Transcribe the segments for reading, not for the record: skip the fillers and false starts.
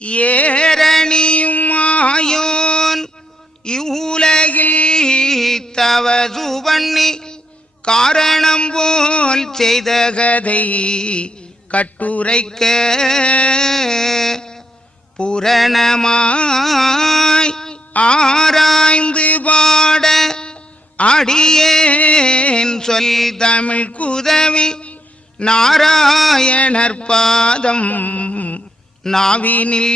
ஏரணியும் மாயோன் இவ்வுலகில் தவது பண்ணி காரணம் போல் செய்த கதை கட்டுரைக்க புரணமாய் ஆராய்ந்து பாட அடியேன் சொல் தமிழ் குதவி நாராயணர் பாதம் நாவினில்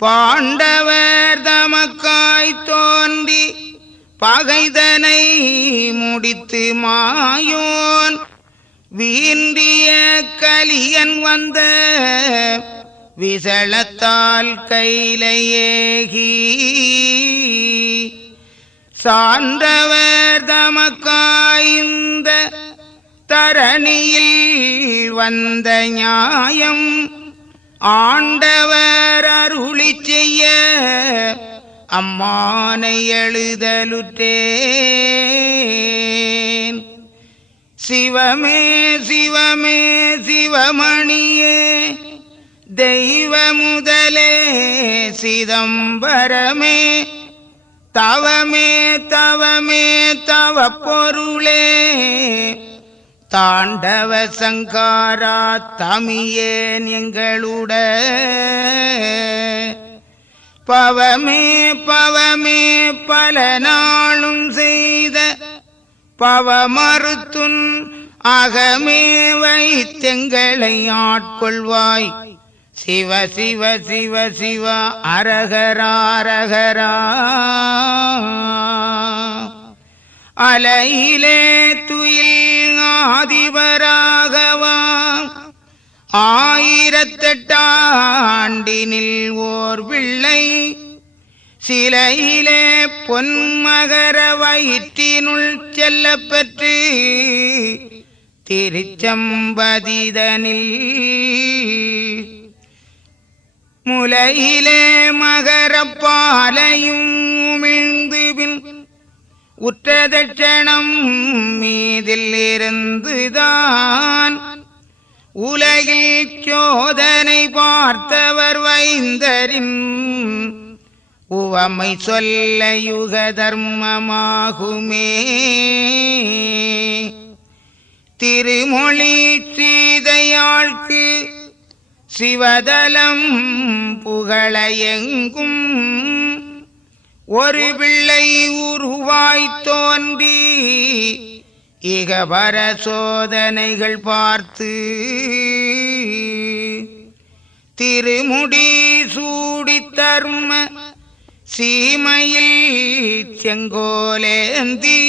பாண்டவர் தமக்காய் தோன்றி பகைதனை முடித்து மாயோன் வீந்திய கலியன் வந்த விசலத்தால் கையிலேகி சான்றவர் தமக்காய்ந்த தரணியில் வந்த நியாயம் ஆண்டவர் அருளி செய்ய அம்மானை எழுதலுற்றேன். சிவமே சிவமே சிவமணியே தெய்வ முதலே சிதம்பரமே தவமே தவமே தவ பொருளே தாண்டவ சங்காரா தமியேன் எங்களுட பவமே பவமே பல நாளும் செய்த பவமறுத்துன் அகமே வைத்தெங்களை ஆட்கொள்வாய். சிவ சிவ சிவ சிவ அரகரா அரகரா. அலையிலே துயில் ஆதிபராகவா ஆயிரத்தெட்டாண்டினில் ஓர் பிள்ளை சிலையிலே பொன்மகர வயிற்றினுள் செல்லப்பெற்று திருச்சம்பதிதனில் முலையிலே மகரப்பாலையும் உமிழ்ந்துபின் உற்றதட்சணம் மீதில் இருந்துதான் உலகில் சோதனை பார்த்தவர் வைந்தரின் உவமை சொல்ல யுக தர்மமாகுமே. திருமொழி சீதையாழ்க்கு சிவதலம் புகழ எங்கும் ஒரு பிள்ளை உருவாய் தோன்றி இகபர சோதனைகள் பார்த்து திருமுடி சூடி தர்ம சீமையில் செங்கோலேந்தி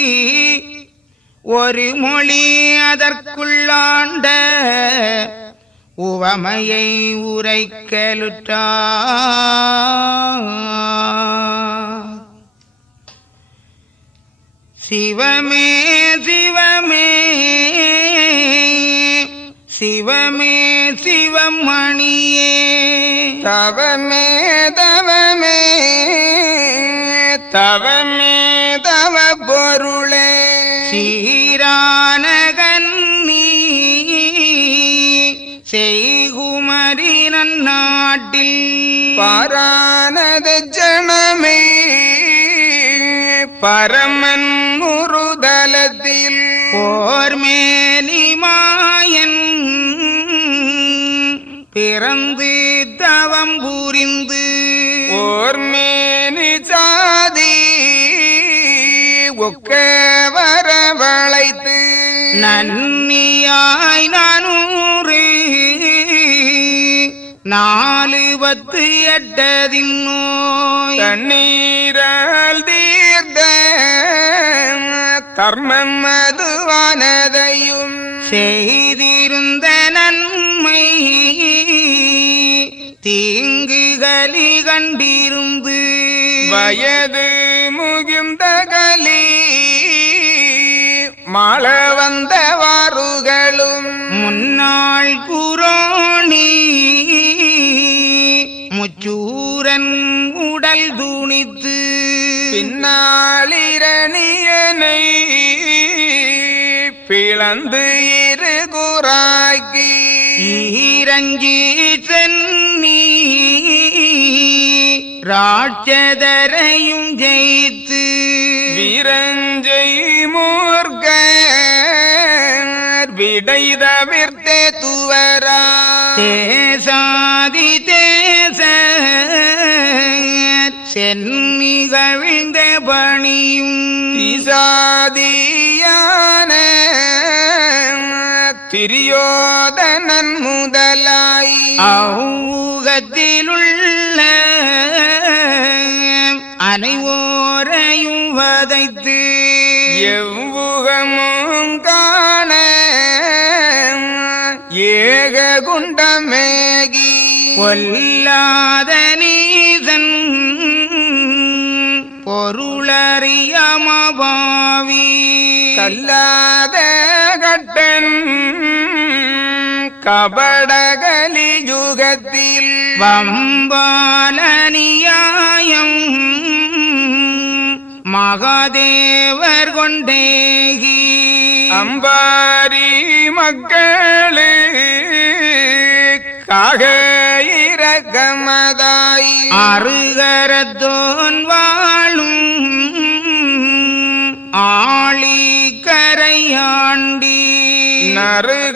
ஒரு மொழி அதற்குள்ளாண்ட உவமையை உரைக்கலுற்றார். சிவமே சிவமே சிவமே சிவமணியே தவமே தவமே தவமே தவ பொருளே சீரான கண்ணி செய்குமரி நன்னாட்டில் பாரானது ஜனமே பரமன் முருதலத்தில் போர்மேலி மாயன் பிறந்து தவம் புரிந்து ஓர்மேனி சாதி ஒக்க வர வளைத்து நன்னியாய் 410 நோய் தண்ணீரால் தீர்த்த தர்மம் மதுவானதையும் செய்திருந்த நன்மை தீங்குகளி கண்டிருந்து வயது முகிந்த கலி மாள வந்த வாருகளும் முன்னாள் குரோணி முச்சூரன் உடல் துணித்து பின்னாளிரணியனை பிளந்து இரு குறாக்கி ஈர அஞ்சி சென்னி ராட்சதரையும் ஜெயித்து வீரஞ்சை மூர்க்க விடை தவிர்த்தே துவரா தேசாதி தேச சென்னிகழ்ந்த பணியும் திசாதியான திரியோதனன் முதலாய் அவுகத்திலுள்ள அனைவோரையும் வதைத்து எவ்வுகமும் காண ஏக குண்டமேகி பொல்லாத நீசன் பொருளறியமபாவி கல்லாத கட்டன் கபடகலி யுகத்தில் வம்பாலனியாயம் மகாதேவர் கொண்டேகி அம்பாரி மக்களே காக இரக்கமதாய் அருகரத்தோன் வாழும் ஆளி கரையாண்டி நறுகரத்தோனான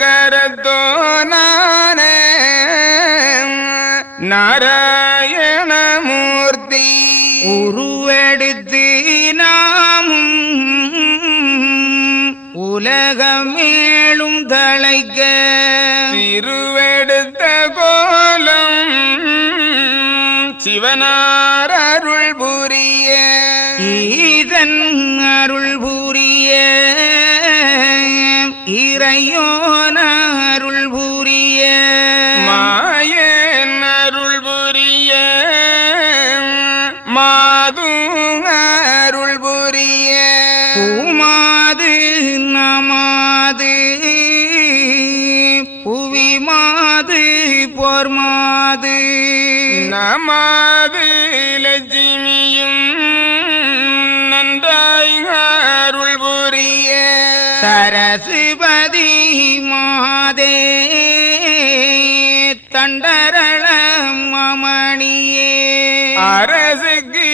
நாராயணமூர்த்தி உருவெடுத்து நாமும் உலகமேளும் தழைக்க திருவெடுத்த கோலம் சிவனார் அருள் புரிய ஈதன் அருள் புரிய இறையோன் அருள் புரிய மாயன் அருள் புரிய மாது அருள் புரிய பூமாது நமாது புவிமாது போர்மாது நமாது லட்சுமியும் நன்றாய் அருள் புரிய சரசுபதி மாதே தண்டரள மமணியே அரசுக்கு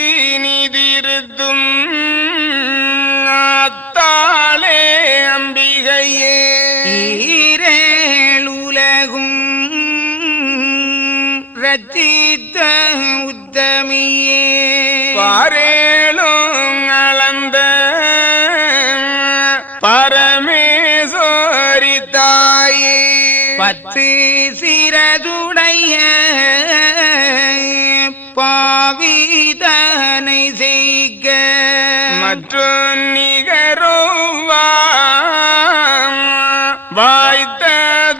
நிதிருத்தும் அத்தாளே அம்பிகையே ஈரேழுலகும் ரச்சித்த உத்தமியே பாரேளும் அளந்த பரமேஸ்வரி தாயே பத்து சிறதுடைய பாவிதனை செய்க மற்றும் நிகரோவா வாய்த்த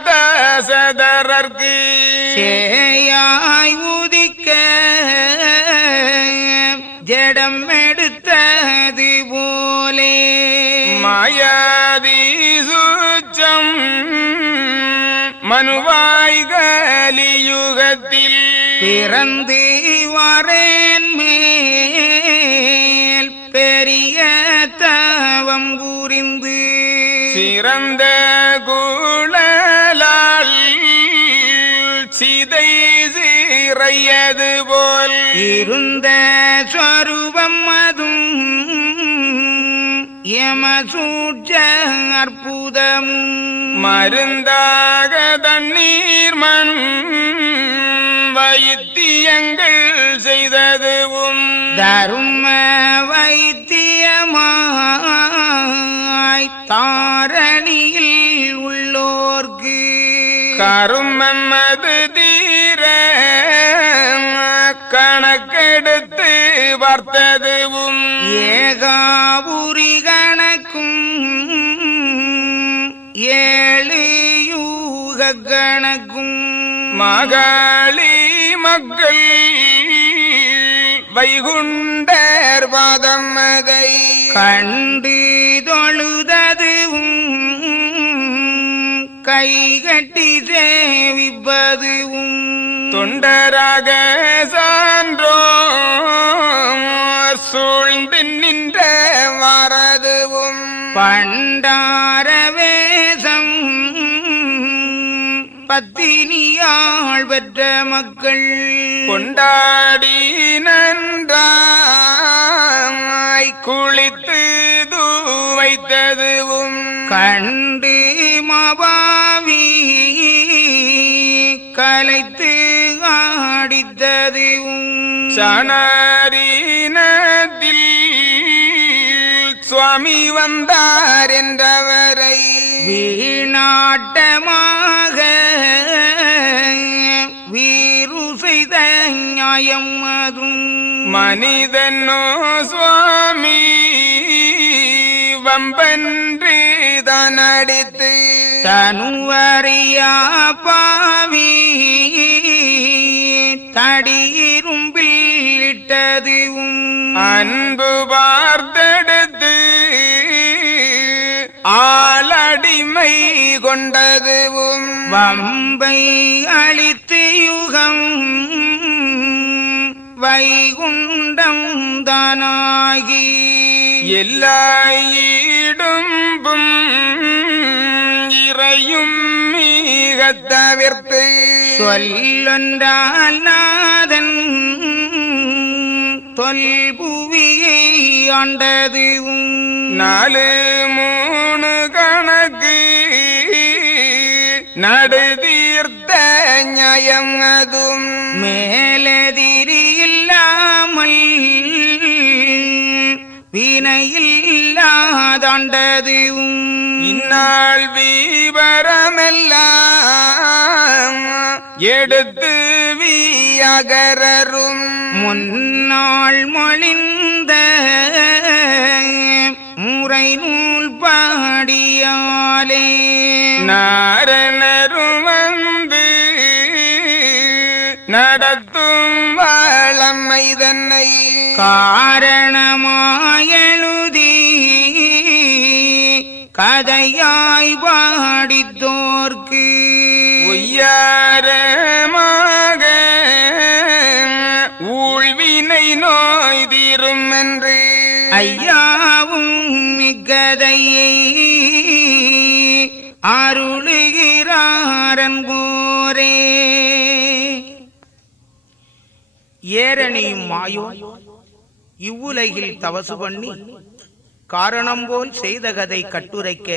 தசதரர்க்கு சேயாய் உதிக்க ஜடம் எடுத்தது போலே மாயாதி சூச்சம் மனுவாய் கலியுகத்தில் பிறந்து வரேன் மேல் பெரிய தவம் புரிந்து சிறந்த குழலால் சிதை சிறையது போல் இருந்த ஸ்வரூபம் அதும் யமசூட்ச அற்புதமும் மருந்தாக தண்ணீர் மண் வைத்தியங்கள் செய்ததுவும் தரும வைத்தியமாய் தாரணியில் உள்ளோர்க்கு கருமம்மது தீர கணக்கெடுத்து பார்த்ததுவும் ஏகாபுரி கணக்கும் ஏழு யூக கணக்கும் மகாளி மக்கள் வைகுண்டர் பாதம் அதை கண்டு தொழுததுவும் கைகட்டி சேவிப்பதுவும் தொண்டராக சான்றோ சூழ்ந்து நின்ற வரதுவும் பண்டார வேசம் பத்தினியா தாழ் பெற்ற மக்கள் கொண்டாடி நன்றாய் குளித்து வைத்ததுவும் கண்டு மபாவி கலைத்து ஆடித்ததுவும் சனரினத்தில் சுவாமி வந்தார் என்றவரை வீணாட்டமாக வீரு செய்த நியாயம் அதும் மனிதனோ சுவாமி வம்பன்று தான் அடித்து தனுவறியா பாவி தடியிரும்பில் இட்டதுவும் அன்பு பார்த்தெடுத்து ஆளடிமை கொண்டதுவும் வம்பை அளித்து யுகம் வைகுண்டம் தானாகி எல்லா ஈடும்பும் இறையும் மிக தவிர்த்து சொல்லொன்றால் நாதன் தொல்புவியை ஆண்டதுவும் 4-3 கணக்கு நடுதீர்த்த நியாயம் அதும் மேலதிரி இல்லாமல் வினையில்லாதாண்டதுவும் இந்நாள் வீபரமெல்லாம் எடுத்து வியகரரும் முன்னாள் மொழிந்த முறை நூல் பாடியாலே நாரணரும் வந்து நடத்தும் வளமை தன்னை காரணமாயெழுதி கதையாய் பாடித்தோர்க்கு ஒய்யாரமாக ஊழ்வினை நோய் தீரும் என்று ஐயாவும் இக்கதையை அருளுகிறாரன் போரே. ஏரணியும் மாயோ இவ்வுலகில் தவசு பண்ணி காரணம் போல் செய்த கதை கட்டுரைக்க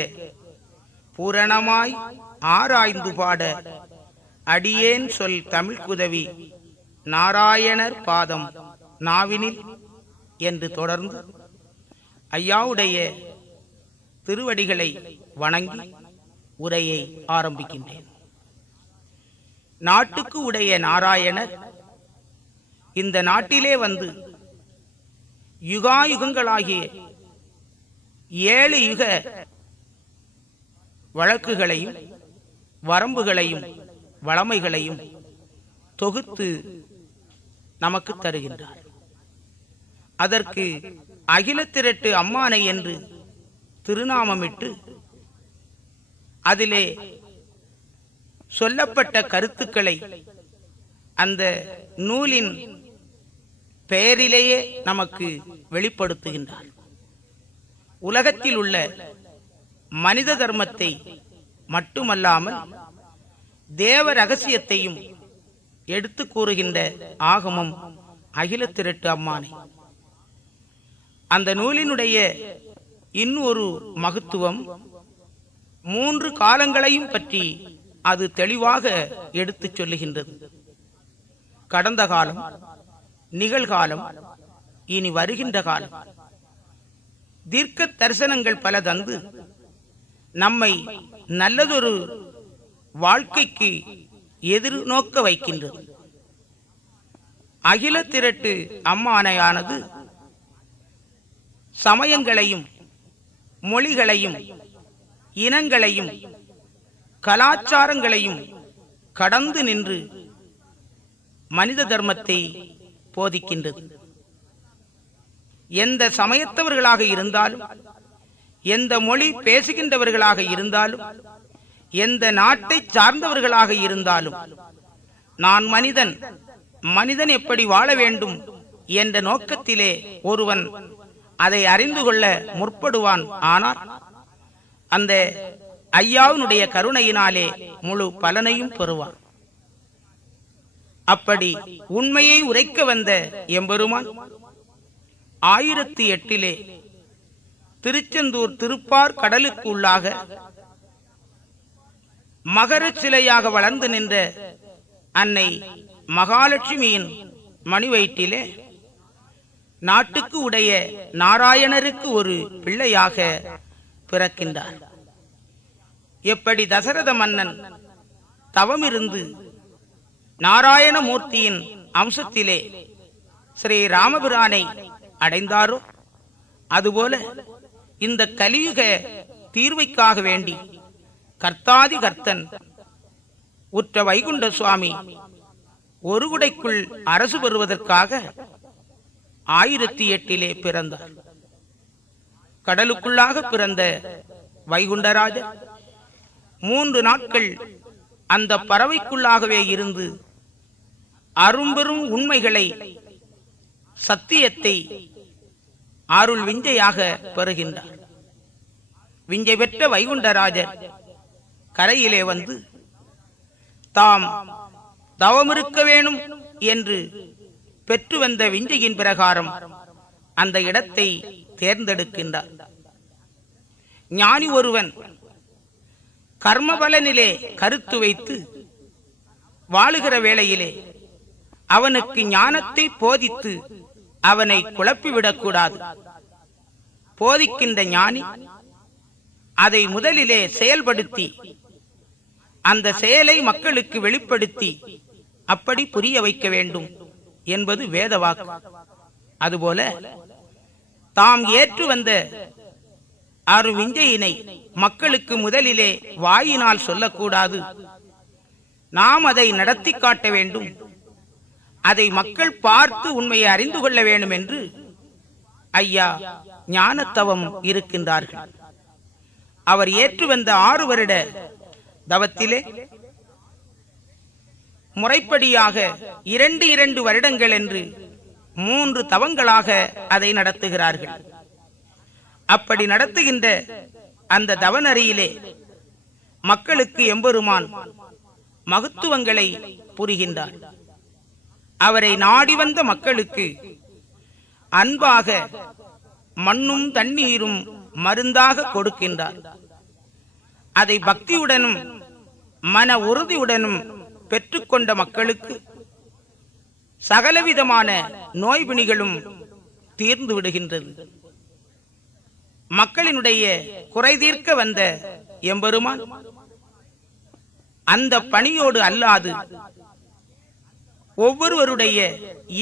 பூரணமாய் ஆராய்ந்து பாட அடியேன் சொல் தமிழ்குதவி நாராயணர் பாதம் நாவினில் என்று தொடர்ந்து ஐயாவுடைய திருவடிகளை வணங்கி உரையை ஆரம்பிக்கின்றேன். நாட்டுக்கு உடைய நாராயணர் இந்த நாட்டிலே வந்து யுகாயுகங்களாகிய 7 யுக வழக்குகளையும் வரம்புகளையும் வளமைகளையும் தொகுத்து நமக்கு தருகின்றார். அதற்கு அகிலத்திரட்டு அம்மானை என்று திருநாமமிட்டு அதிலே சொல்லப்பட்ட கருத்துக்களை அந்த நூலின் பெயரிலேயே நமக்கு வெளிப்படுத்துகின்றார். உலகத்தில் உள்ள மனித தர்மத்தை மட்டுமல்லாமல் தேவ ரகசியத்தையும் எடுத்து கூறுகின்ற ஆகமம் அகிலத்திரட்டு அம்மானை. அந்த நூலினுடைய இன்னொரு மகத்துவம் 3 காலங்களையும் பற்றி அது தெளிவாக எடுத்துச் சொல்லுகின்றது. கடந்த காலம், நிகழ்காலம், இனி வருகின்ற காலம். தீர்க்க தரிசனங்கள் பல தந்து நம்மை நல்லதொரு வாழ்க்கைக்கு எதிர்நோக்க வைக்கின்றது. அகிலத்திரட்டு அம்மானையானது சமயங்களையும் மொழிகளையும் இனங்களையும் கலாச்சாரங்களையும் கடந்து நின்று மனித தர்மத்தை போதிக்கின்றது. எந்த சமயத்தவர்களாக இருந்தாலும், எந்த மொழி பேசுகின்றவர்களாக இருந்தாலும், எந்த நாட்டை சார்ந்தவர்களாக இருந்தாலும், நான் மனிதன், மனிதன் எப்படி வாழ வேண்டும் என்ற நோக்கத்திலே ஒருவன் அதை அறிந்து கொள்ள முற்படுவான். ஆனால் அந்த ஐயாவினுடைய கருணையினாலே முழு பலனையும் பெறுவான். அப்படி உண்மையை உரைக்க வந்த எம்பெருமான் 1008 திருச்செந்தூர் திருப்பார் கடலுக்கு உள்ளாக மகர சிலையாக வளர்ந்து நின்ற அன்னை மகாலட்சுமியின் மணிவயிற்றிலே நாட்டுக்கு உடைய நாராயணருக்கு ஒரு பிள்ளையாக பிறக்கின்றார். எப்படி தசரத மன்னன் தவமிருந்து நாராயணமூர்த்தியின் அம்சத்திலே ஸ்ரீ ராமபிரானை அடைந்தாரோ அதுபோல இந்த கலியுக தீர்வைக்காக வேண்டி கர்த்தாதி கர்த்தன் உற்ற வைகுண்ட சுவாமி ஒரு குடைக்குள் அரசு பெறுவதற்காக 1008 பிறந்தார். கடலுக்குள்ளாக பிறந்த வைகுண்டராஜர் 3 நாட்கள் அந்த பறவைக்குள்ளாகவே இருந்து அரும்பெரும் உண்மைகளை சத்தியத்தை அருள் விஞ்சையாக பெறுகின்றார். விஞ்சை பெற்ற வைகுண்டராஜர் கரையிலே வந்து தாம் தவமிருக்க வேணும் என்று பெற்று வந்த விஞ்சையின் பிரகாரம் அந்த இடத்தை தேர்ந்தெடுக்கின்றார். ஞானி ஒருவன் கர்மபலனிலே கருத்து வைத்து வாழுகிற வேளையிலே அவனுக்கு ஞானத்தை போதித்து அவனை குழப்பிவிடக்கூடாது. போதிக்கின்ற ஞானி அதை முதலிலே செயல்படுத்தி அந்த செயலை மக்களுக்கு வெளிப்படுத்தி அப்படி புரிய வைக்க வேண்டும் என்பது வேதவாக்கு. அதுபோல தாம் ஏற்று வந்த அருவிஞ்சையினை மக்களுக்கு முதலிலே வாயினால் சொல்லக்கூடாது. நாம் அதை நடத்தி காட்ட வேண்டும். அதை மக்கள் பார்த்து உண்மையை அறிந்து கொள்ள வேண்டும் என்று ஐயா ஞானத்தவம் இருக்கின்றார்கள். அவர் ஏற்று வந்த 6 வருட தவத்திலே முறைப்படியாக 2 வருடங்கள் என்று 3 தவங்களாக அதை நடத்துகிறார்கள். அப்படி நடத்துகின்ற அந்த தவநெறியிலே மக்களுக்கு எம்பெருமான் மகத்துவங்களை புரிகின்றார். அவரை நாடி வந்த மக்களுக்கு அன்பாக மண்ணும் தண்ணீரும் மருந்தாக கொடுக்கின்றார். அதை பக்தியுடனும் மன உறுதியுடனும் பெற்றுக்கொண்ட மக்களுக்கு சகலவிதமான நோய்பிணிகளும் தீர்ந்து விடுகின்றது. மக்களினுடைய குறை தீர்க்க வந்த எம்பெருமான் அந்த பணியோடு அல்லாது ஒவ்வொருவருடைய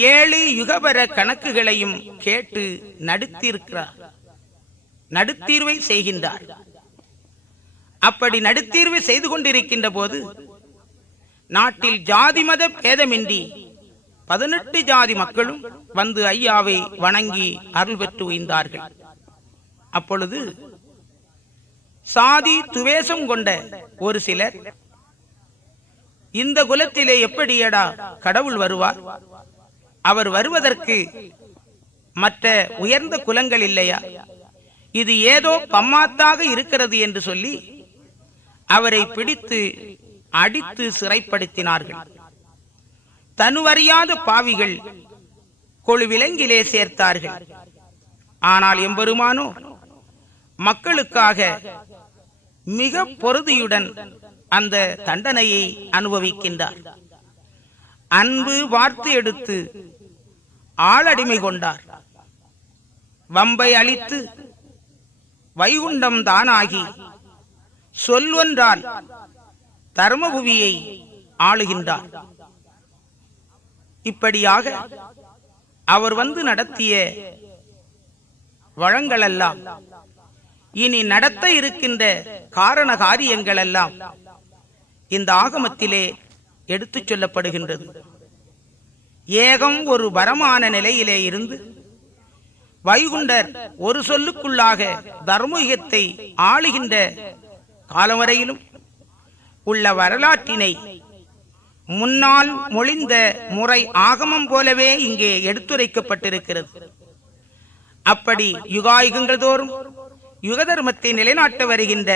7 யுகபர கணக்குகளையும் கேட்டு நடுத்தீர்வை செய்கின்றார். அப்படி நடுத்தீர்வை செய்து கொண்டிருக்கின்ற போது நாட்டில் ஜாதி மத பேதமின்றி 18 ஜாதி மக்களும் வந்து ஐயாவை வணங்கி அருள் பெற்று உய்ந்தார்கள். அப்பொழுது சாதி துவேஷம் கொண்ட ஒரு சிலர், இந்த குலத்திலே எப்படியடா கடவுள் வருவார்? அவர் வருவதற்கு மற்ற உயர்ந்த குலங்கள் இல்லையா? இது ஏதோ பம்மாத்தாக இருக்கிறது என்று சொல்லி அவரை பிடித்து அடித்து சிறைப்படுத்தினார்கள். தனுவறியாத பாவிகள் கொழு விலங்கிலே சேர்த்தார்கள். ஆனால் எம்பெருமானோ மக்களுக்காக மிக பொறுதியுடன் அந்த தண்டனையை அனுபவிக்கின்றார். அன்பு வார்த்தை எடுத்து ஆளடிமை கொண்டார். வம்பை அழித்து வைகுண்டம் தானாகி சொல்வொன்றால் தர்மபுவியை ஆளுகின்றார். இப்படியாக அவர் வந்து நடத்திய வழங்களெல்லாம் இனி நடத்த இருக்கின்ற காரண காரியங்கள் எல்லாம் இந்த ஆகமத்திலே எடுத்துச் சொல்லப்படுகின்றது. ஏகம் ஒரு வரமான நிலையிலே இருந்து வைகுண்டர் ஒரு சொல்லுக்குள்ளாக தர்மயுகத்தை ஆளுகின்ற காலம் வரையிலும் உள்ள வரலாற்றினை முன்னால் மொழிந்த முறை ஆகமம் போலவே இங்கே எடுத்துரைக்கப்பட்டிருக்கிறது. அப்படி யுகாயுகங்கள் தோறும் யுக தர்மத்தை நிலைநாட்ட வருகின்ற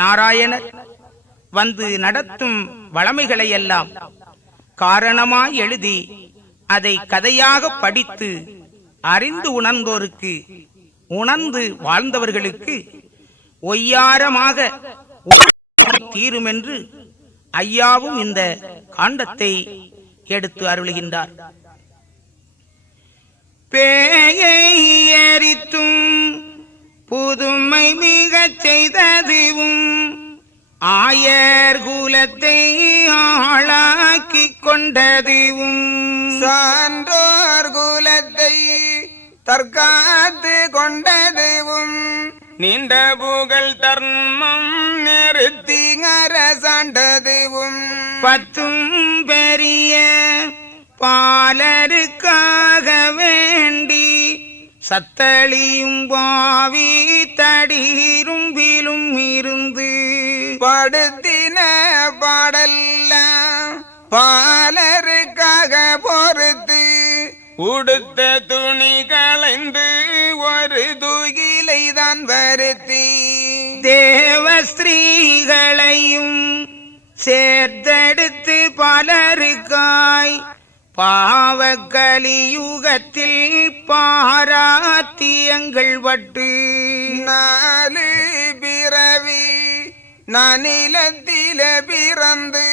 நாராயணர் வந்து நடத்தும் வளமைகளை எல்லாம் காரணமாய் எழுதி அதை கதையாக படித்து அறிந்து உணர்ந்தோருக்கு, உணர்ந்து வாழ்ந்தவர்களுக்கு ஒய்யாரமாக தீருமென்று ஐயாவும் இந்த காண்டத்தை எடுத்து அருளுகின்றார். பேயை எரித்தும் புதுமை மிகச் செய்ததுவும் ஆயர் குலத்தை ஆளாக்கி கொண்டதுவும் சான்றோர் குலத்தை தற்காத்து கொண்டதுவும் நீண்ட புகழ் தர்மம் நிறுத்தி அரசாண்டதுவும் பத்தும் பெரிய பாலருக்காக வேண்டி சத்தளியும் வாவி தடிரும்பிலும் இருந்து படுத்தின பாடெல்லாம் பாலருக்காக பொறுத்து உடுத்த துணி களைந்து ஒரு துகிலை தான் வருத்தி தேவஸ்திரீகளையும் சேர்த்தெடுத்து பலருக்காய் பாவக்கலியுகத்தில் பாராத்தியங்கள் வட்டு 4 பிறவி நனிலத்தில பிறந்து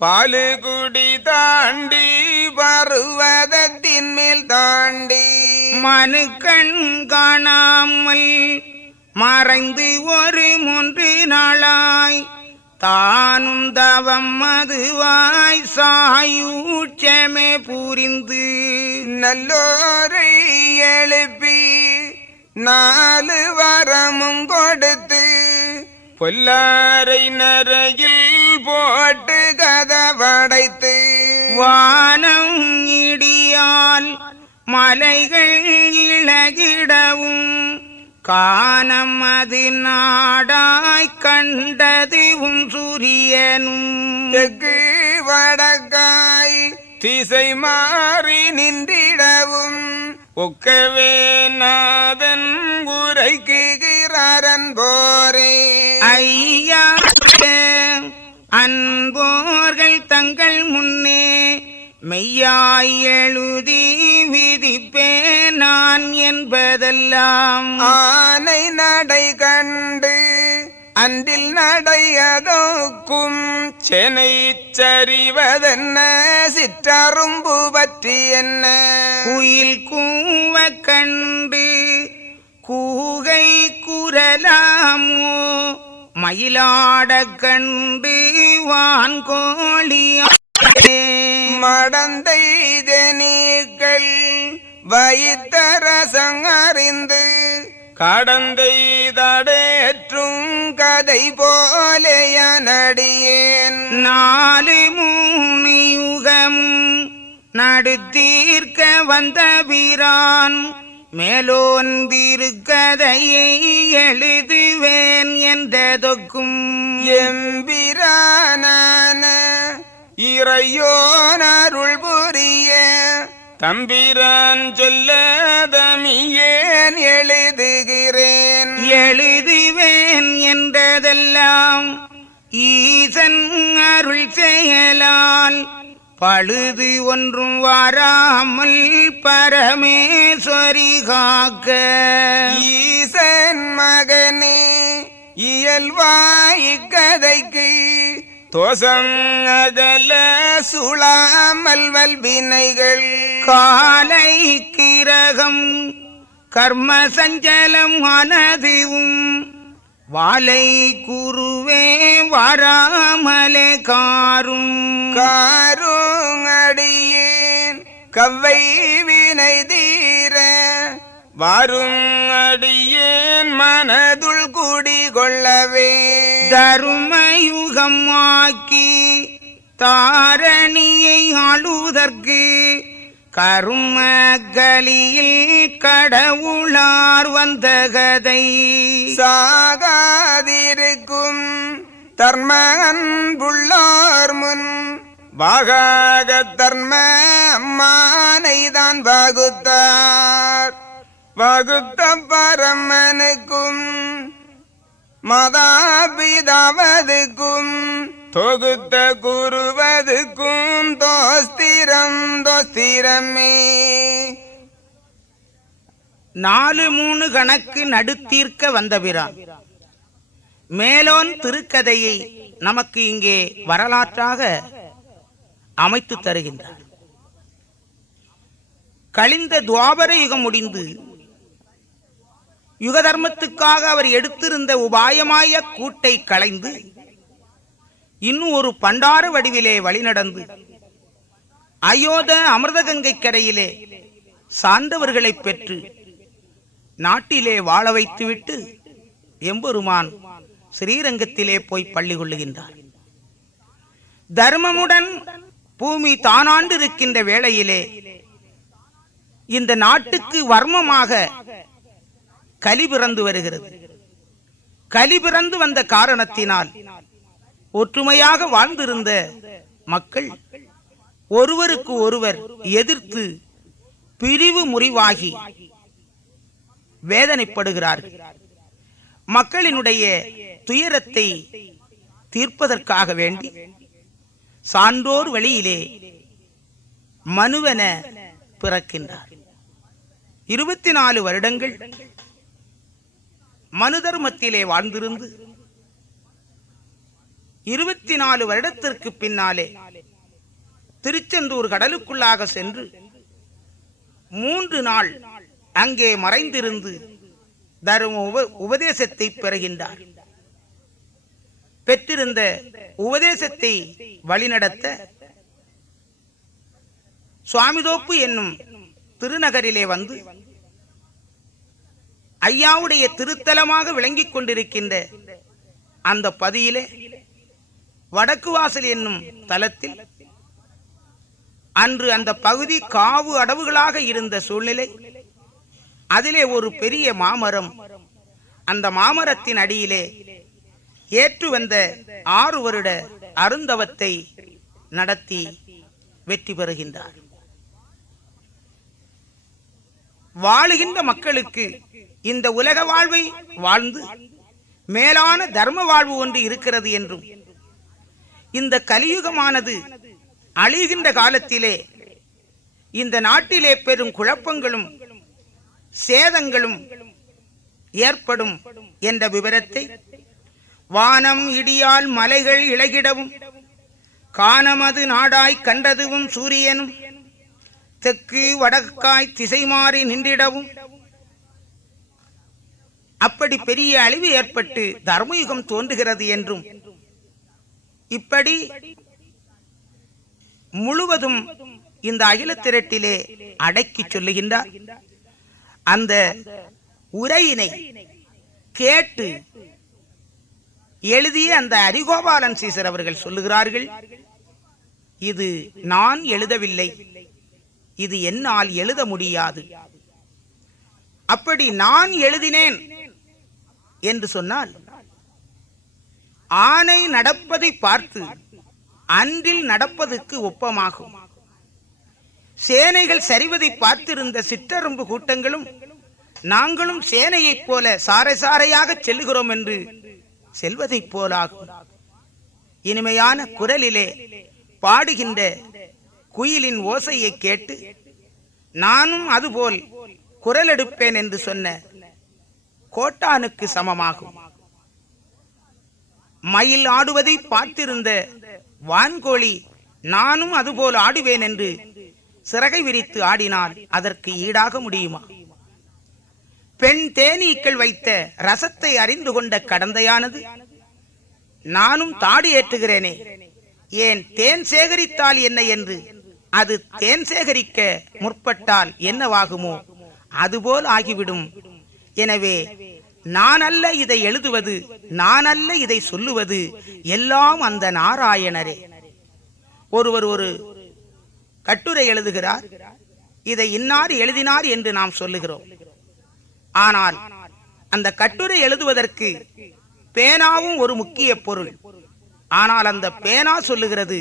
பாலு குடி தாண்டி பருவதத்தின் மேல் தாண்டி மனுக்கண் காணாமல் மறைந்து ஒரு 3 நாளாய் தானும் தவம் மதுவாய் சாயூட்சமே புரிந்து நல்லோரை எழுப்பி 4 வரமும் கொடுத்து பொல்லாரை நரையில் போட்டு கதவடைத்து வானம் இடியால் மலைகள் இழகிடவும் காணம் அது நாடாய் கண்டதுவும் சூரியனும் தெற்கு வடக்காய் திசை மாறி நின்றிடவும் ஒக்கவே நாதன் உரைக்குகிறாரன் போரே ஐயா அன்போர்கள் தங்கள் முன்னே மெய்யாய் எழுதி விதிப்பேன் நான் என்பதெல்லாம் ஆனை நடை கண்டு அன்றில் நடையதோக்கும் செனை சரிவதென்ன சிற்றரும்பு பற்றி என்ன குயில் கூவ கண்டு கூகை குரலாமோ மயிலாட கண்டு வான்கோழி மடந்தை ஜனீக்கள் வைத்தரசங்கறிந்து கடந்தை தடேற்றும் கதை போலையனடியேன் 4 3 யுகமும் நடுத்தீர்க்க வந்த வீரான் மேலோந்திருக்கதையை எழுதுவேன் என்றதொக்கும் எம்பிரானான இறையோன் அருள் புரிய தம்பிரான் சொல்லதமியேன் எழுதுகிறேன் எழுதுவேன் என்றதெல்லாம் ஈசன் அருள் செயலால் பழுது ஒன்றும் வராமல் பரமேஸ்வரி காக்க ஈசன் மகனே இயல்வாய் கதைக்கு தோசம் அகல சுளாமல் வல்வினைகள் காலை கிரகம் கர்ம சஞ்சலம் ஆனதுவும் வாலை குருவே வராமலே காரும் அடியேன் கவ்வை வினை தீர வாரும் அடியேன் மனதுள் குடிகொள்ளவே தருமயுகம் ஆக்கி தாரணியை ஆளுதற்கு கரும கலியில் கடவுளார் வந்த கதை சாகாதிருக்கும் தர்ம அன்புள்ளார் முன் வாகாக தர்ம அம்மானைதான் வகுத்தார் வகுத்த பரமனுக்கும் மதாபிதாவதுக்கும் தொகுத்த கூறுவதுக்கும் தோஸ்திரம் தோஸ்திரமே. 4-3 கணக்கு நடுத்தீர்க்க வந்தபிரான் மேலோன் திருக்கதையை நமக்கு இங்கே வரலாற்றாக அமைத்து தருகின்றார். கழிந்த துவாபர யுகம் முடிந்து யுக தர்மத்துக்காக அவர் எடுத்திருந்த உபாயமாய கூட்டை களைந்து இன்னும் ஒரு பண்டார வடிவிலே வழிநடந்து அயோத்த அமிர்தகங்கை கரையிலே சார்ந்தவர்களை பெற்று நாட்டிலே வாழ வைத்துவிட்டு எம்பெருமான் ஸ்ரீரங்கத்திலே போய் பள்ளி கொள்ளுகின்றார். தர்மமுடன் பூமி தானாண்டு இருக்கின்ற வேளையிலே இந்த நாட்டுக்கு வர்மமாக கலி பிறந்து வருகிறது. கலி பிறந்து வந்த காரணத்தினால் ஒற்றுமையாக வாழ்ந்திருந்த மக்கள் ஒருவருக்கு ஒருவர் எதிர்த்து பிரிவு முறிவாகி வேதனைப்படுகிறார்கள். மக்களினுடைய துயரத்தை தீர்ப்பதற்காக வேண்டி சான்றோர் வழியிலே மனுவென பிறக்கின்றார். 24 வருடங்கள் மனு தர்மத்திலே வாழ்ந்திருந்து 24 வருடத்திற்கு பின்னாலே திருச்செந்தூர் கடலுக்குள்ளாக சென்று 3 நாள் அங்கே மறைந்திருந்து தர்ம உபதேசத்தை பெறுகின்றார். பெற்றிருந்த உபதேசத்தை வழிநடத்த சுவாமிதோப்பு என்னும் திருநகரிலே வந்து ஐயாவுடைய திருத்தலமாக விளங்கிக் கொண்டிருக்கின்ற அந்த பதியிலே வடக்கு வாசல் என்னும் தலத்தில் அன்று அந்த பகுதி காவு அடவுகளாக இருந்த சூழ்நிலை. அதிலே ஒரு பெரிய மாமரம், அந்த மாமரத்தின் அடியிலே ஏற்று வந்த 6 வருட அருந்தவத்தை நடத்தி வெற்றி பெறுகின்றார். வாழுகின்ற மக்களுக்கு இந்த உலக வாழ்வை வாழ்ந்து மேலான தர்ம வாழ்வு ஒன்று இருக்கிறது என்றும் இந்த கலியுகமானது அழிகின்ற காலத்திலே இந்த நாட்டிலே பெரும் குழப்பங்களும் சேதங்களும் ஏற்படும் என்ற விவரத்தை வானம் இடியால் மலைகள் இளகிடவும் காணமது நாடாய் கண்டதுவும் சூரியனும் தெற்கு வடக்காய் திசை மாறி நின்றிடவும் அப்படி பெரிய அழிவு ஏற்பட்டு தர்மயுகம் தோன்றுகிறது என்றும் இப்படி முழுவதும் இந்த அகில திரட்டிலே அடக்கி சொல்லுகின்றார். அந்த உரையினை கேட்டு எழுதிய அந்த அரிகோபாலன் சீசர் அவர்கள் சொல்லுகிறார்கள், இது நான் எழுதவில்லை, இது என்னால் எழுத முடியாது. அப்படி நான் எழுதினேன் என்று சொன்னால் ஆனை நடப்பதை பார்த்து அன்றில் நடப்பதற்கு ஒப்பமாகும். சேனைகள் சரிவதை பார்த்திருந்த சிற்றரும்பு கூட்டங்களும் நாங்களும் சேனையைப் போல சாரை சாரையாக செல்லுகிறோம் என்று செல்வதைப் போலாகும். இனிமையான குரலிலே பாடுகின்ற குயிலின் ஓசையை கேட்டு நானும் அதுபோல் குரல் எடுப்பேன் என்று சொன்ன கோட்டானுக்கு சமமாகும். மயில் ஆடுவதை பார்த்திருந்த வான்கோழி நானும் அதுபோல் ஆடுவேன் என்று சிறகை விரித்து ஆடினால் அதற்கு ஈடாக முடியுமா? பெண் தேனீக்கள் வைத்த ரசத்தை அறிந்து கொண்ட கடந்தையானது நானும் தாடி ஏற்றுகிறேனே, ஏன் தேன் சேகரித்தால் என்ன என்று அது தேன் சேகரிக்க முற்பட்டால் என்னவாகுமோ அதுபோல் ஆகிவிடும். எனவே நான் அல்ல இதை எழுதுவது, நான் அல்ல இதை சொல்லுவது, எல்லாம் அந்த நாராயணரே. ஒருவர் ஒரு கட்டுரை எழுதுகிறார், இதை இன்னார் எழுதினார் என்று நாம் சொல்லுகிறோம். ஆனால் அந்த கட்டுரை எழுதுவதற்கு பேனாவும் ஒரு முக்கிய பொருள். ஆனால் அந்த பேனா சொல்லுகிறது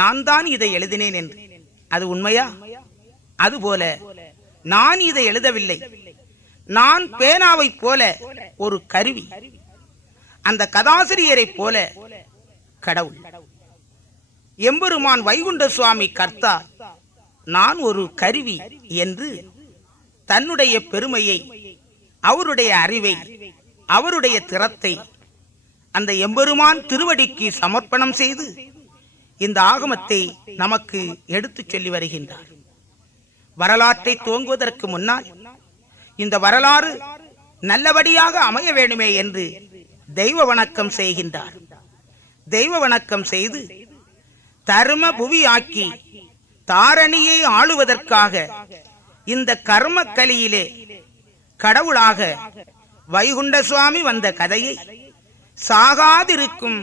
நான் தான் இதை எழுதினேன் என்று. அது உண்மையா? அதுபோல நான் இதை எழுதவில்லை, நான் பேனாவை போல ஒரு கருவி, அந்த கதாசிரியரை போல கடவுள். எம்பெருமான் வைகுண்ட சுவாமி கர்த்தா, நான் ஒரு கருவி என்று தன்னுடைய பெருமையை, அவருடைய அறிவை, அவருடைய திறத்தை அந்த எம்பெருமான் திருவடிக்கு சமர்ப்பணம் செய்து இந்த ஆகமத்தை நமக்கு எடுத்துச் சொல்லி வருகின்றார். வரலாற்றை துவங்குவதற்கு முன்னால் இந்த வரலாறு நல்லபடியாக அமைய வேண்டுமே என்று தெய்வ வணக்கம் செய்கின்றார். தெய்வ வணக்கம் செய்து தர்ம புவி ஆக்கி தாரணியை ஆளுவதற்காக இந்த கர்ம கலியிலே கடவுளாக வைகுண்ட சுவாமி வந்த கதையை சாகாதிருக்கும்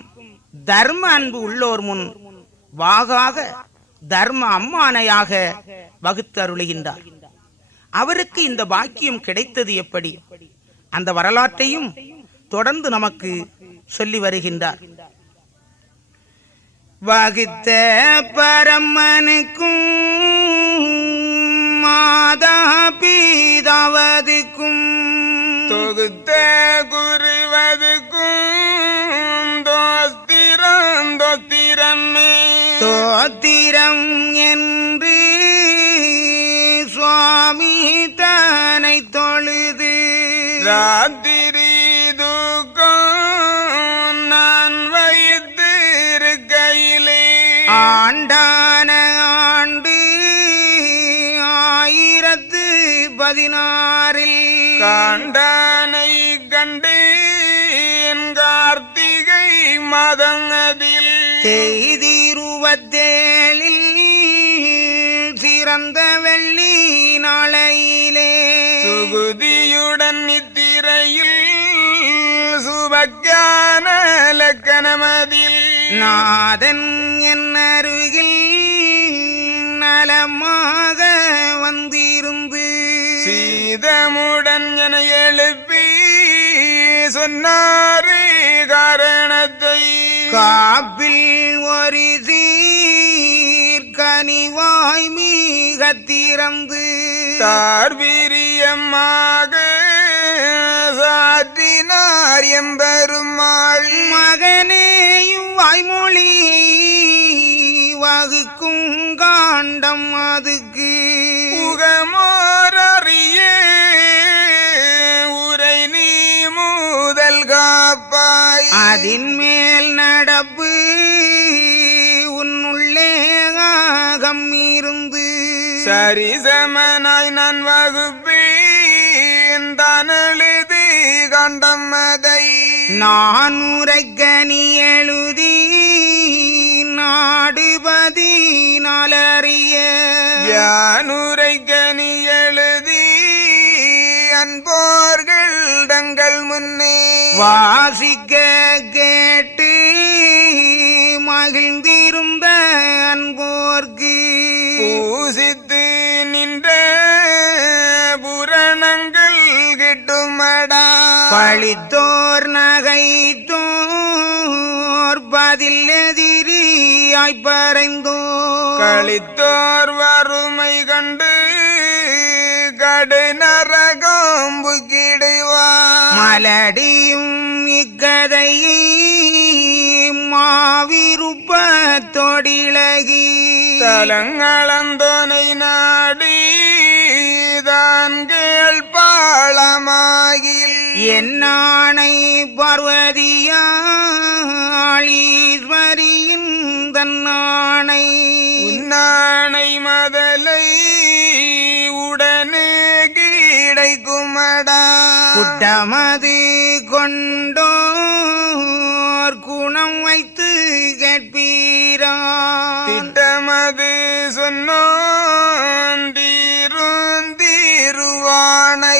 தர்ம அன்பு உள்ளோர் முன் வாகாக தர்ம அம்மானையாக வகுத்து அருளுகின்றார். அவருக்கு இந்த பாக்கியம் கிடைத்தது எப்படி? அந்த வரலாற்றையும் தொடர்ந்து நமக்கு சொல்லி வருகின்றார். வகுத்த பரமனுக்கும் மாதா பீதாவதுக்கும் தொகுத்த குருவதுக்கும் தோஸ்திரம் தோத்திரமே தோத்திரம் என்று சுவாமி தன்னை தொழுது ராத்திரி தூக்கம் நான் வைத்திருக்கையிலே ஆண்டான ஆண்டு 1016 காண்டானை கண்டேன் கார்த்திகை மாதம் அதில் செய்திருவத்தேழில் சிறந்த வெள்ளி நாளையிலே சுகுதியுடன் நித்திரையில் சுபக்கான லக்கணமதில் நாதன் என் அருகில் நலமாக வந்திருந்து சீதமுடன் என எழுப்பி சொன்னாரே காரணத்தை காப்பில் ஒரு சீர்கனிவாய் மிக திறந்து தார்வீரியமாக சாற்றினார் எம்பெருமாள் மகனேயும் வாய்மொழி வகுக்கும் காண்டம் அதுக்கு புகமோரறிய உரை நீ முதல் காப்பாய் அதின் மேல் நடப்பு உன்னுள்ளே ஆகம் இருந்து சரிசமனாய் நான் வகுப்பேன் தானெழுதி கண்டம் அதை நான் உரைக்கனி எழுதி நாடுபதி நாளறிய யானுரைக்கனி எழுதி அன்போர்கள் தங்கள் முன்னே வாசிக்க கேட்டு மகிழ்ந்திருந்த அன்போர்க்கு பூசித்து நின்ற புராணங்கள் கிட்டுமடா பழித்தோர் நகைத்தோர் பதில் எதிரியாய் பறைந்தோர் களித்தோர் வறுமை கண்டு கடு நரகம்பு கிடுவார் மலடியும் இக்கதையை மாவிருப்ப தொடிலகி தலங்களந்தோனை நாடி தான் கேள்பாளமாகில் என்னானை பார்வதியாளீஸ்வரியின் தன்னானை உன்னானை மதலை உடனே கிடைக்குமடா குட்டமது கொண்டோர் குணம் வைத்து கேட்பீரா திட்டமது சொன்னோன் தீருவானை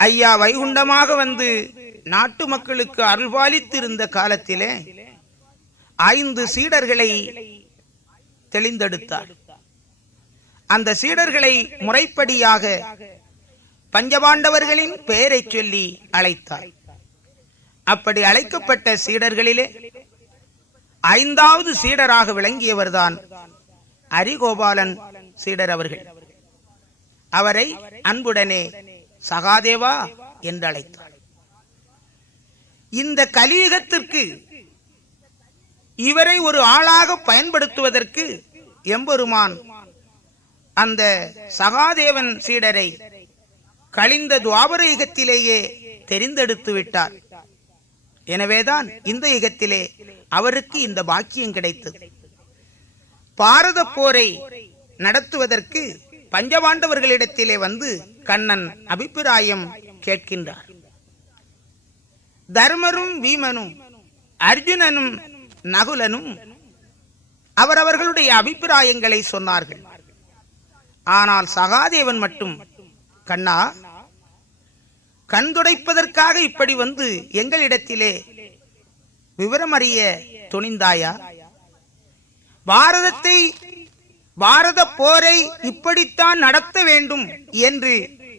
ஐயா வைகுண்டமாக வந்து நாட்டு மக்களுக்கு அருள்பாலித்திருந்த காலத்திலே 5 சீடர்களை தெளிந்தெடுத்தார். அந்த சீடர்களை முறைப்படியாக பஞ்சபாண்டவர்களின் பெயரை சொல்லி அழைத்தார். அப்படி அழைக்கப்பட்ட சீடர்களிலே 5வது சீடராக விளங்கியவர்தான் அரிகோபாலன் சீடர் அவர்கள். அவரை அன்புடனே சகாதேவா என்று அழைத்தார். இந்த கலியுகத்திற்கு இவரை ஒரு ஆளாக பயன்படுத்துவதற்கு எம்பெருமான் அந்த சகாதேவன் சீடரை கழிந்த துவாபர யுகத்திலேயே தெரிந்தெடுத்து விட்டார். எனவேதான் இந்த யுகத்திலே அவருக்கு இந்த பாக்கியம் கிடைத்தது. பாரத போரை நடத்துவதற்கு பஞ்சபாண்டவர்களிடத்திலே வந்து கண்ணன் அபிப்பிராயம் கேட்கின்றார். தர்மரும் வீமனும் அர்ஜுனனும் நகுலனும் அவரவர்களுடைய அபிப்பிராயங்களை சொன்னார்கள். ஆனால் சகாதேவன் மட்டும், கண்ணா, கண் துடைப்பதற்காக இப்படி வந்து எங்களிடத்திலே விவரம் அறிய துணிந்தாயா? பாரத போரை இப்படித்தான் நடத்த வேண்டும் என்று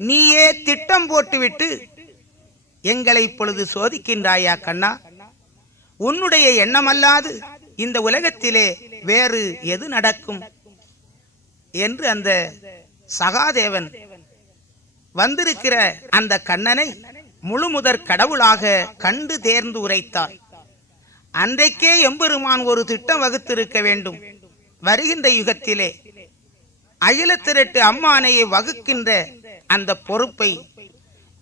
நீயே திட்டம் போட்டுவிட்டு எங்களை இப்பொழுது சோதிக்கின்றாயா கண்ணா? உன்னுடைய எண்ணமல்லாது இந்த உலகத்திலே வேறு எது நடக்கும் என்று அந்த சகாதேவன் வந்திருக்கிற அந்த கண்ணனை முழுமுதற் கடவுளாக கண்டு தேர்ந்து உரைத்தார். அன்றைக்கே எம்பெருமான் ஒரு திட்டம் வகுத்திருக்க வேண்டும். வருகின்ற யுகத்திலே அகில திரட்டு அம்மானையை வகுக்கின்ற அந்த பொறுப்பை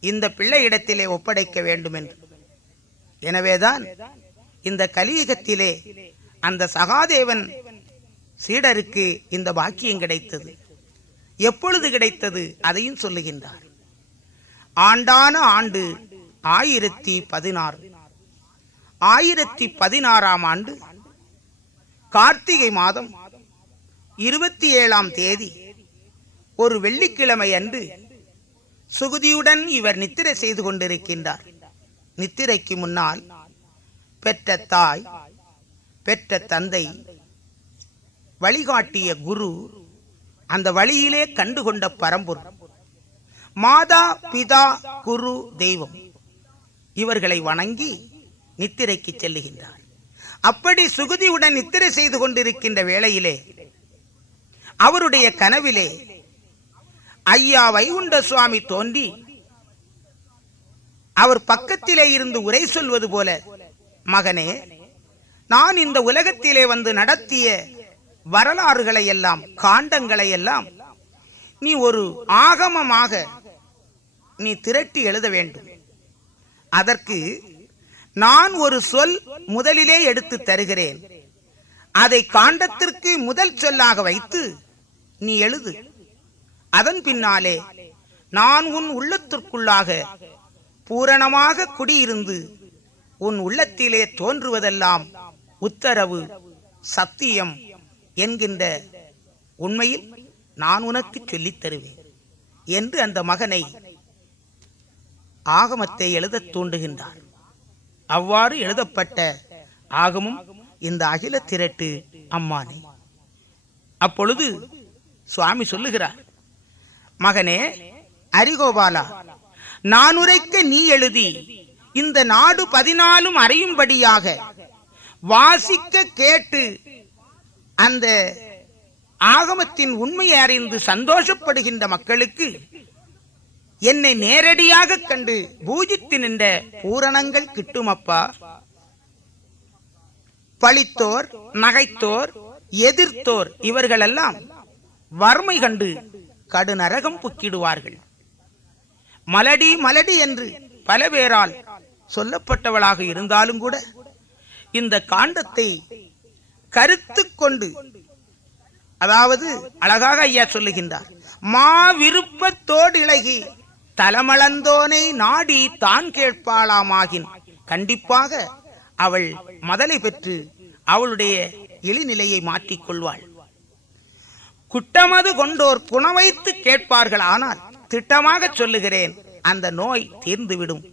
இந்த பிள்ளையிடத்திலே ஒப்படைக்க வேண்டும் என்று. எனவேதான் இந்த கலியுகத்திலே அந்த சகாதேவன் சீடருக்கு இந்த பாக்கியம் கிடைத்தது. எப்பொழுது கிடைத்தது அதையும் சொல்லுகின்றார். ஆண்டான ஆண்டு 1016. 1016ஆம் ஆண்டு கார்த்திகை மாதம் 27ஆம் தேதி ஒரு வெள்ளிக்கிழமை அன்று சுகுதியுடன் இவர் நித்திரை செய்து கொண்டிருக்கின்றார். நித்திரைக்கு முன்னால் பெற்ற தாய், பெற்ற தந்தை, வழிகாட்டிய குரு, அந்த வழியிலே கண்டுகொண்ட பரம்பொருள், மாதா பிதா குரு தெய்வம், இவர்களை வணங்கி நித்திரைக்கு செல்லுகின்றார். அப்படி சுகுதியுடன் நித்திரை செய்து கொண்டிருக்கின்ற வேளையிலே அவருடைய கனவிலே ஐயா வைகுண்ட சுவாமி தோன்றி அவர் பக்கத்திலே இருந்து உரை சொல்வது போல, மகனே, நான் இந்த உலகத்திலே வந்து நடத்திய வரலாறுகளை எல்லாம், காண்டங்களை எல்லாம் நீ ஒரு ஆகமமாக நீ திரட்டி எழுத வேண்டும். அதற்கு நான் ஒரு சொல் முதலிலே எடுத்து தருகிறேன். அதை காண்டத்திற்கு முதல் சொல்லாக வைத்து நீ எழுது. அதன் பின்னாலே நான் உன் உள்ளத்திற்குள்ளாக பூரணமாக குடியிருந்து உன் உள்ளத்திலே தோன்றுவதெல்லாம் உத்தரவு, சத்தியம் என்கின்ற உண்மையில் நான் உனக்கு சொல்லித் தருவேன் என்று அந்த மகனை ஆகமத்தை எழுத தூண்டுகின்றார். அவ்வாறு எழுதப்பட்ட ஆகமும் இந்த அகில திரட்டு அம்மானை. அப்பொழுது சுவாமி சொல்லுகிறார், மகனே அரிகோபாலா, நான் உரைக்க நீ எழுதி இந்த நாடு 14 அறியும்படியாக வாசிக்க கேட்டு அந்த ஆகமத்தின் உண்மையை அறிந்து சந்தோஷப்படுகின்ற மக்களுக்கு என்னை நேரடியாக கண்டு பூஜித்து நின்ற பூரணங்கள் கிட்டுமப்பா. பழித்தோர், நகைத்தோர், எதிர்த்தோர் இவர்களெல்லாம் வறுமை கண்டு கடுநரகம் புக்கிடுவார்கள். மலடி மலடி என்று பல பேரால் சொல்லப்பட்டவளாக இருந்தாலும் கூட இந்த காண்டத்தை கருத்து கொண்டு, அதாவது அழகாக ஐயா சொல்லுகின்றார், மா விருப்பத்தோடு இழகி தலமளந்தோனை நாடி தான் கேட்பாளாமாகின், கண்டிப்பாக அவள் மதலை பெற்று அவளுடைய இழிநிலையை மாற்றிக் கொள்வாள். குட்டமது கொண்டோர் குணவைத்து கேட்பார்கள். ஆனால் திட்டமாக சொல்லுகிறேன், அந்த நோய் தீர்ந்துவிடும்